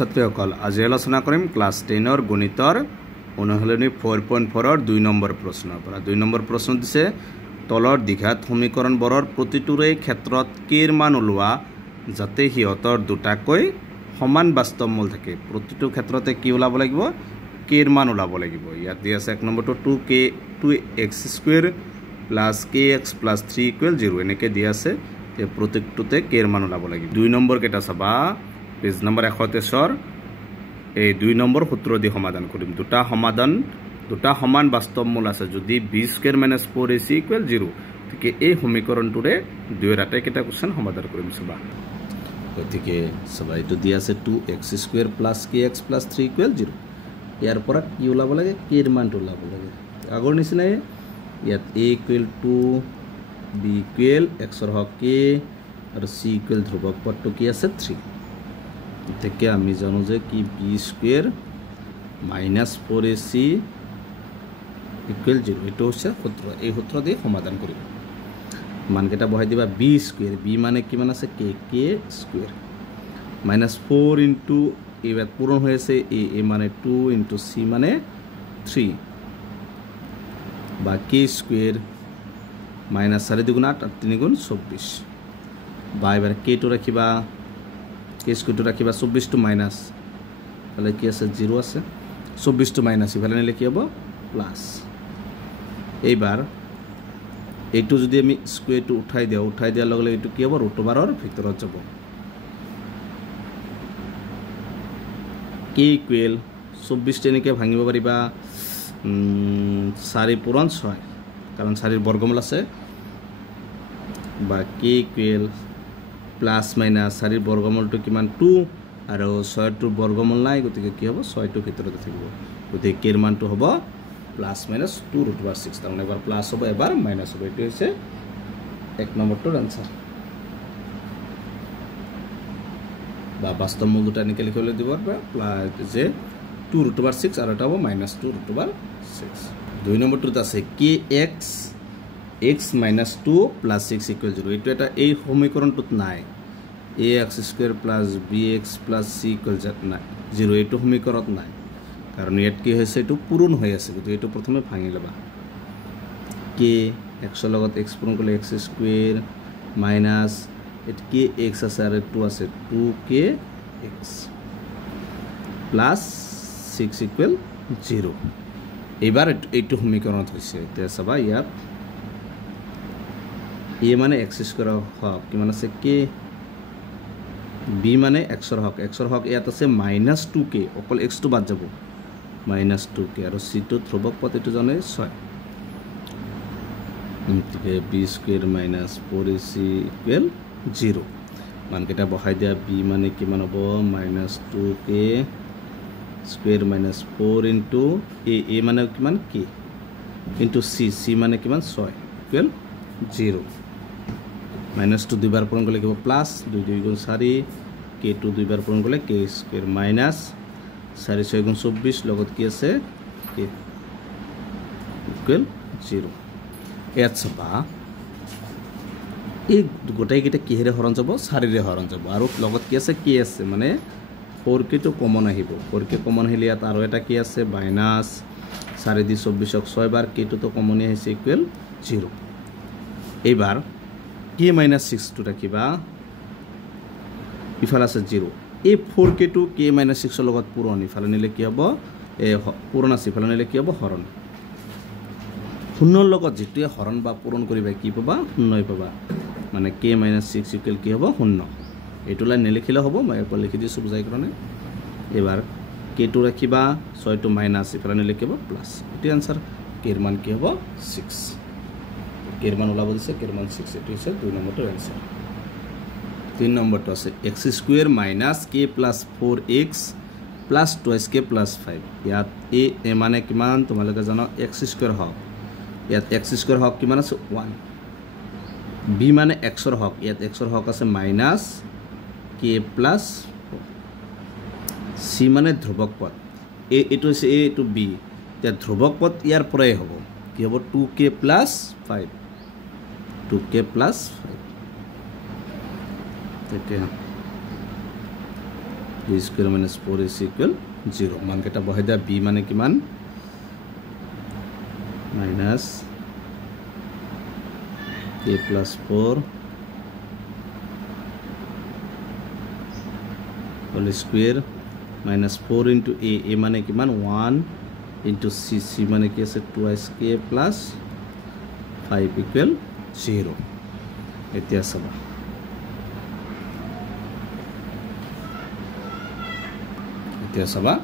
ছাত্ৰীসকল আজি আলোচনা কৰিম ক্লাছ 10 ৰ গণিতৰ অনুশীলনী 4.4 ৰ 2 নম্বৰ প্ৰশ্নৰ পৰা 2 নম্বৰ প্ৰশ্ন দিছে তলৰ দ্বিঘাত সমীকৰণবোৰৰ প্ৰতিটোৰে ক্ষেত্ৰত কেৰ মান ওলোৱা যাতে হিহঁতৰ দুটাকৈ সমান বাস্তৱ মূল থাকে প্ৰতিটো ক্ষেত্ৰতে কি ওলাব লাগিব কেৰ মান ওলাব লাগিব ইয়াত দি আছে এক নম্বৰটো 2x² + kx + 3 = 0 এনেকৈ দি আছে তে প্ৰতিটোতে কেৰ মান ওলাব লাগিব 2 নম্বৰ কেটা চাবা পেজ নম্বৰ 123 এই 2 নম্বৰ সূত্ৰ দি সমাধান কৰিম দুটা সমান বাস্তৱ মূল আছে যদি b² - 4ac = 0 ঠিক এই সমীকৰণটোৰে দুইৰ আটাইকেইটা কোৱেশ্চন সমাধান কৰিম চাবা গতিকে চাবা এটো দি আছে 2x² + kx + 3 = 0 ইয়াৰ পৰা কি ওলাব লাগে কেৰ মানটো ওলাব লাগে আগৰ নিচিনাই ইয়াত a = b x ৰ হক k আৰু c = ধ্ৰুবক পদটো কি আছে 3 থেকে আমি জানো যে কি b² - 4ac = 0 এটো হচ্ছে সূত্র এই সূত্র দিয়ে সমাধান করিব মানকেটা বহাই দিবা b² b মানে কিমান আছে k² -4 ইনটু এবাৰ পূরণ হয়েছে a মানে 2 ইনটু c মানে 3 বা k² -4 × 8 = 3 × 24 বা এবাৰ k টো ৰাখিবা k² টো ৰাখিবা 24 টো মাইনাস তাহলে কি আছে 0 আছে 24 টো মাইনাস ইফালে নিলে কি হ'ব প্লাস এইবাৰ এইটো যদি আমি স্কয়াৰ টো উঠাই দিয়াৰ লগে লগে এইটো কি হ'ব √ৰ ভিতৰত যাব k = 24 এনেকৈ ভাঙিব পাৰিবা 4 পূৰণ 6 কাৰণ 4 ৰ বৰ্গমূল আছে বা k = প্লাস মাইনাস 4 ৰ বৰ্গমূলটো কিমান 2 আৰু 6 ৰ বৰ্গমূল নাই গতিকে কি হ'ব 6 টো ভিতৰতে থাকিব গতিকে কেৰ মানটো হ'ব প্লাস মাইনাস 2√6 তাৰমানে এবাৰ প্লাস হ'ব এবাৰ মাইনাস হ'ব এটো হৈছে এক নম্বৰটোৰ আনসাৰ বা বাস্তৱ মূল দুটা এনেকৈ লিখিবলৈ দিব যে 2√6 আৰু এটা হ'ব -2√6 দুই নম্বৰটোত আছে kx x - 2 + 6 = 0 এটো এটা এই সমীকৰণটোত নাই ax² + bx + c = 0 এটো সমীকৰণত নাই কাৰণ ইয়াত কি হৈছে এটো পূৰণ হৈ আছে গতিকে এটো প্ৰথমে ভাঙি লবা k x ৰ লগত x পূৰণ কৰিলে x² মাইনাস এত k x আছে আৰু 2 আছে 2kx + 6 = 0 এবাৰ এইটো সমীকৰণত হৈছে তে চাবা ইয়াত a মানে x² হক কিমান আছে k b মানে x ৰ হক ইয়াত আছে -2k অকল x টো বাদ যাব -2k আৰু c টো ধ্ৰুবক পদ এটো জানে 6 গতিকে b² - 4ac = 0 মানকেটা বহাই দিয়া b মানে কিমান হ'ব -2k স্কয়াৰ -4 ইনটু a মানে কিমান k ইনটু c মানে কিমান 6 = 0 -2 দুইবাৰ পূৰণ কৰিলে কি হ'ব প্লাস 2 2 × 4 k2 দুইবাৰ পূৰণ কৰিলে k² মাইনাস 4 6 × 24 লগত কি আছে k = 0 ইয়াত চাবা এই গোটেইকেইটা কিহেৰে হৰণ যাব 4 ৰে হৰণ যাব আৰু লগত কি আছে k আছে মানে 4k টো কমন আহিব 4k কমন আহিলে ইয়াত আৰু এটা কি আছে মাইনাস 4 দি 24 ক 6 বাৰ k টো কমন আহিছে = 0 এইবাৰ k - 6 টো ৰাখিবা ইফালে আছে 0 এই 4k টো k - 6 ৰ লগত পূৰণ ইফালে নিলে কি হ'ব পূৰণ আছে ইফালে নিলে কি হ'ব হৰণ শূন্যৰ লগত যেতিয়াই হৰণ বা পূৰণ কৰিবা কি পাবা শূন্যই পাবা মানে k - 6 = কি হ'ব শূন্য এইটো লাইন নিলিখিলে হ'ব মই আকৌ লিখি দিছো বুজাই কাৰণে এবাৰ k টো ৰাখিবা 6 টো মাইনাস ইফালে নিলে কি হ'ব প্লাস এটো আনসাৰ কেৰ মান কি হ'ব 6 কেৰ মান ওলাব দিছে কেৰ মান 6 এটো হৈছে 2 নম্বৰটোৰ আনসাৰ 3 নম্বৰটো আছে x² - k + 4x + 2k + 5 ইয়াত a মানে কিমান তোমালোকে জানো x² হক ইয়াত x² হক কিমান আছে 1 b মানে x ৰ হক ইয়াত x ৰ হক আছে -k + c মানে ধ্ৰুবক পদ এটো হৈছে a এটো b তে ধ্ৰুবক পদ ইয়াৰ পৰাই হ'ব কি হ'ব 2k + 5 2k + 5 তেতিয়া b square minus 4 is equal 0 মান কেটা বহাই দিয়া b মানে কিমান minus a plus 4 whole square minus 4 into a মানে কিমান 1 into c মানে কি আছে 2k plus 5 equal 0 এতিয়া সবা এতিয়া সবা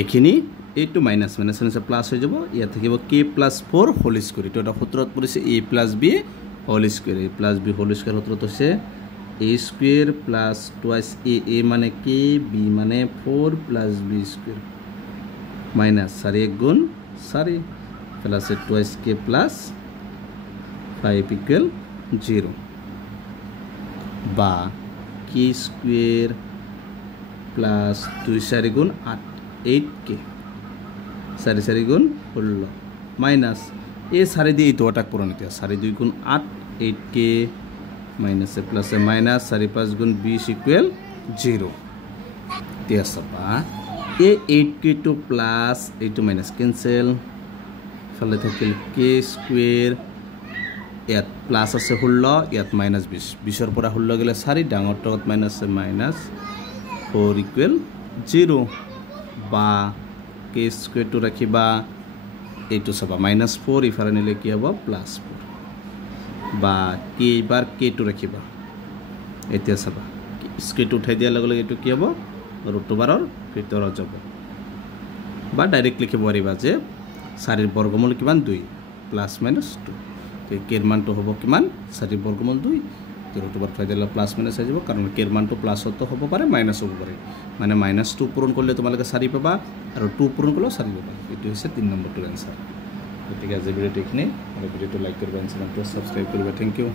এখিনি a2 minus minus plus হৈ যাব ইয়া থাকিব k plus 4 whole square এটা সূত্ৰত পৰিছে a plus b whole square a plus b whole square সূত্ৰত হৈছে a square plus twice a মানে k b মানে 4 plus b square minus 4 গুণ 4 plus twice k plus 5 equal 0 বা k square plus 2 4 গুণ 8 8k 4 4 গুণ 16 minus a 4 দিয়ে এইটো আটাক পূৰণ এতিয়া 4 2 গুণ 8 8k minus a plus a minus 4 5 গুণ 20 equal 0 এতিয়া সবা a 8k2 plus a2 minus cancel ফলে থাকিল k square ইয়াত প্লাস আছে 16 ইয়াত minus 20 20 ৰ পৰা 16 গলে 4 ডাঙৰ টত minus আছে minus 4 equal 0 বা k square to ৰাখিবা এইটো সবা minus 4 ইফালে নিলে কি হ'ব plus 4 বা k বাৰ k to ৰাখিবা এতিয়া সবা square to উঠাই দিয়া লগে লগে এইটো কি হ'ব √2 বাৰৰ ভিতৰত যাব বা ডাইৰেক্ট লিখিব পাৰিবা যে 4 ৰ বৰ্গমূল কিমান 2 প্লাস মাইনাস 2 তে k ৰ মানটো হ'ব কিমান 4 ৰ বৰ্গমূল 2 √2 বাৰ উঠাই দিলে প্লাস মাইনাস হৈ যাব কাৰণ k ৰ মানটো প্লাস হতো হ'ব পাৰে মাইনাস হ'ব পাৰে মানে -2 পূৰণ কৰিলে তোমালোকে 4 পাবা আৰু 2 পূৰণ কৰিলে 4 পাবা এটো হৈছে 3 নম্বৰটোৰ आंसर গতিকে আজি ভিডিওটো এখিনি আৰু ভিডিওটো লাইক কৰিবা এন্ড সাবস্ক্ৰাইব কৰিবা থ্যাংক ইউ